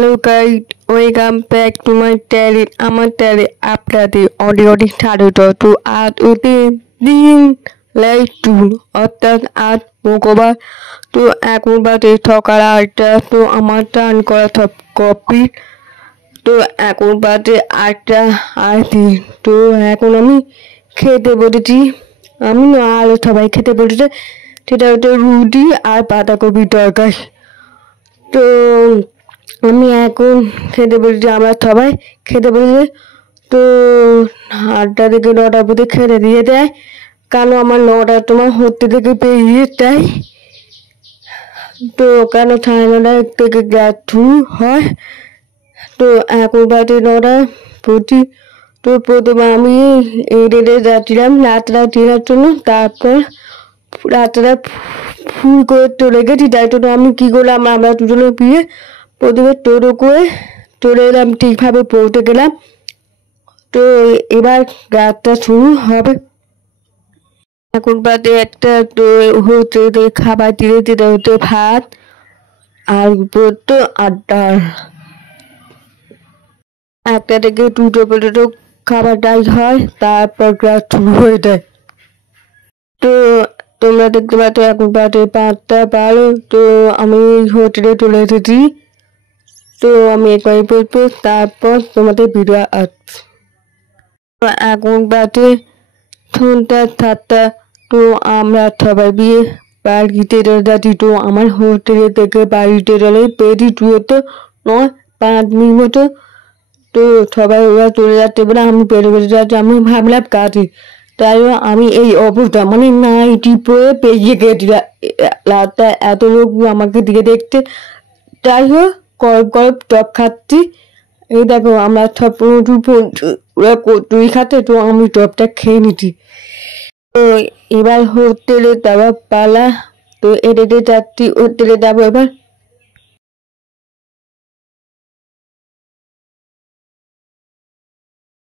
Hello guys, welcome back to my channel. আমার চ্যানেলে আপনাদের অনেক স্বাগত। তো আজ দিন লাইটুন অর্থাৎ আজ মঙ্গলবার। তো এখন বাজে সকাল 8টা। তো আমার চান করা সব কমপ্লিট। তো এখন বাজে 8টা 8। তো এখন আমি খেতে বসেছি। আমি না আরও সবাই খেতে বসেছে। সেটা হচ্ছে রুটি আর বাঁধাকপির তরকারি। তো আমি এখন খেতে বসেছি, আমরা সবাই খেতে বসেছি। তো 8টা থেকে 9টার মধ্যে খেতে দিয়ে দেয়, কারণ আমার 9টার তোমার হতে থেকে পেরিয়ে যায়। তো কেন 9:30 থেকে গ্যাস শুরু হয়। তো এখন বাজে 9:25। তো প্রথমে আমি রেডে যাচ্ছিলাম রাতটা চেনার জন্য। তারপর রাতটা ফুল করে চলে গেছি। তাই জন্য আমি কী করলাম, আমরা দুজনে বিয়ে প্রথমে টোটো করে চলে এলাম, ঠিকভাবে পৌঁছে গেলাম। তো এবার রাতটা শুরু হবে। এখন বাদে একটা তো হচ্ছে খাবার দিয়ে যেটা হচ্ছে ভাত আর তো আড্ডার 1টা থেকে 2টো পর্যন্ত খাবারটাই হয়, তারপর ক্লাস শুরু হয়ে যায়। তো তোমরা দেখতে পাচ্ছ এখন বাজে 5টা 12। তো আমি হোটেলে চলে এসেছি। তো আমি একবারই বলবো, তারপর তোমাদের ভিডিও আসছে। এখন বাজে সন্ধ্যা 7টা। তো আমরা সবাই বিয়ে বাড়িতে যাচ্ছি। তো আমার হোটেলে থেকে বাড়িতে গেলে বেশি দূরত্ব নয়, 5 মিনিট মতো। তো সবাই ওরা চলে যাচ্ছে বলে আমি বেড়ে যাচ্ছি। আমি ভাবলাম কাজে, তাই আমি এই অবস্থা মানে নাইটি পরে পেয়ে গেছি। রাতটা এত লোক আমাকে দিকে দেখতে। যাই হোক, গরম টপ খাচ্ছি। এই দেখো আমরা সব ওরা কচুরি খাচ্ছে, তো আমি টপটা খেয়ে নিচ্ছি। তো এবার হোটেলে যাওয়া পালা। তো এটাতে যাচ্ছি, হোটেলে যাবো এবার।